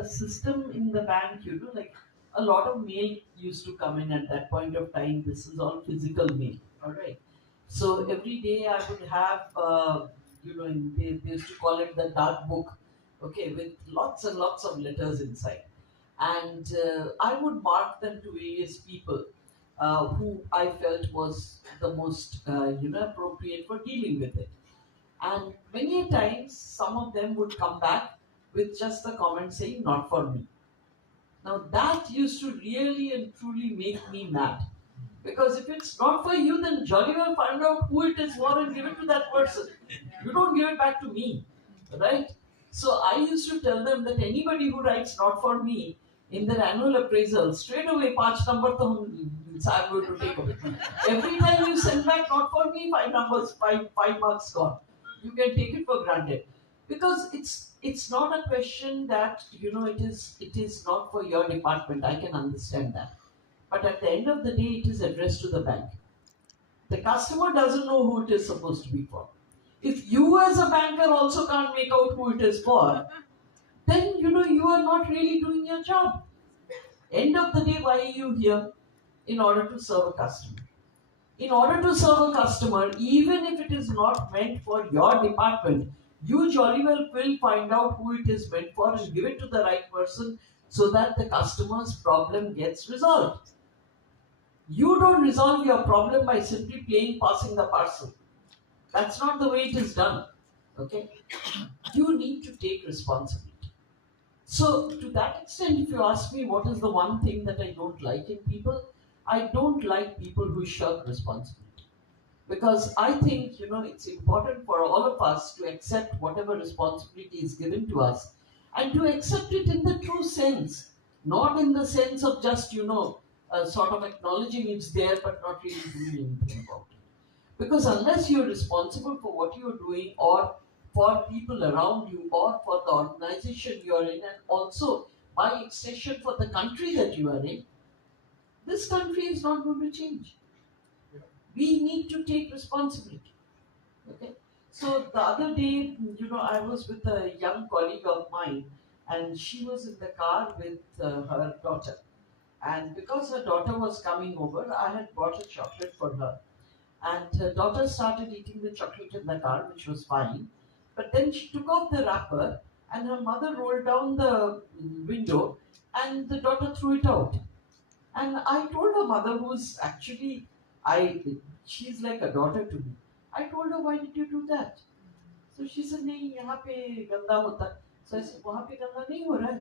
a system in the bank, like a lot of mail used to come in at that point of time. This is all physical mail, all right. So every day I would have, they used to call it the dark book, okay, with lots and lots of letters inside. And I would mark them to various people who I felt was the most, appropriate for dealing with it. And many a times, some of them would come back with just a comment saying, "not for me." Now, that used to really and truly make me mad. Because if it's not for you, then jolly well find out who it is for and give it to that person. You don't give it back to me, right? So I used to tell them that anybody who writes "not for me" in their annual appraisal, straight away, पांच number तो I'm going to take away. Every time you send back "not for me," five marks gone. You can take it for granted because it's not a question that it is not for your department. I can understand that, but at the end of the day, it is addressed to the bank. The customer doesn't know who it is supposed to be for. If you as a banker also can't make out who it is for, then you are not really doing your job. End of the day, why are you here? In order to serve a customer. In order to serve a customer, even if it is not meant for your department, you jolly well will find out who it is meant for and give it to the right person so that the customer's problem gets resolved. You don't resolve your problem by simply playing passing the parcel. That's not the way it is done. Okay? You need to take responsibility. So, to that extent, if you ask me what is the one thing that I don't like in people, I don't like people who shirk responsibility. Because I think, it's important for all of us to accept whatever responsibility is given to us and to accept it in the true sense, not in the sense of just, sort of acknowledging it's there but not really doing anything about it. Because unless you're responsible for what you're doing or for people around you or for the organization you're in and also by extension for the country that you are in, this country is not going to change. We need to take responsibility. Okay. So the other day, I was with a young colleague of mine, and she was in the car with her daughter. And because her daughter was coming over, I had bought a chocolate for her. And her daughter started eating the chocolate in the car, which was fine. But then she took off the wrapper, and her mother rolled down the window, and the daughter threw it out. And I told her mother, who's actually, she's like a daughter to me. I told her, why did you do that? So she said, नहीं यहाँ पे गंदा होता. So I said, वहाँ पे गंदा नहीं हो रहा है.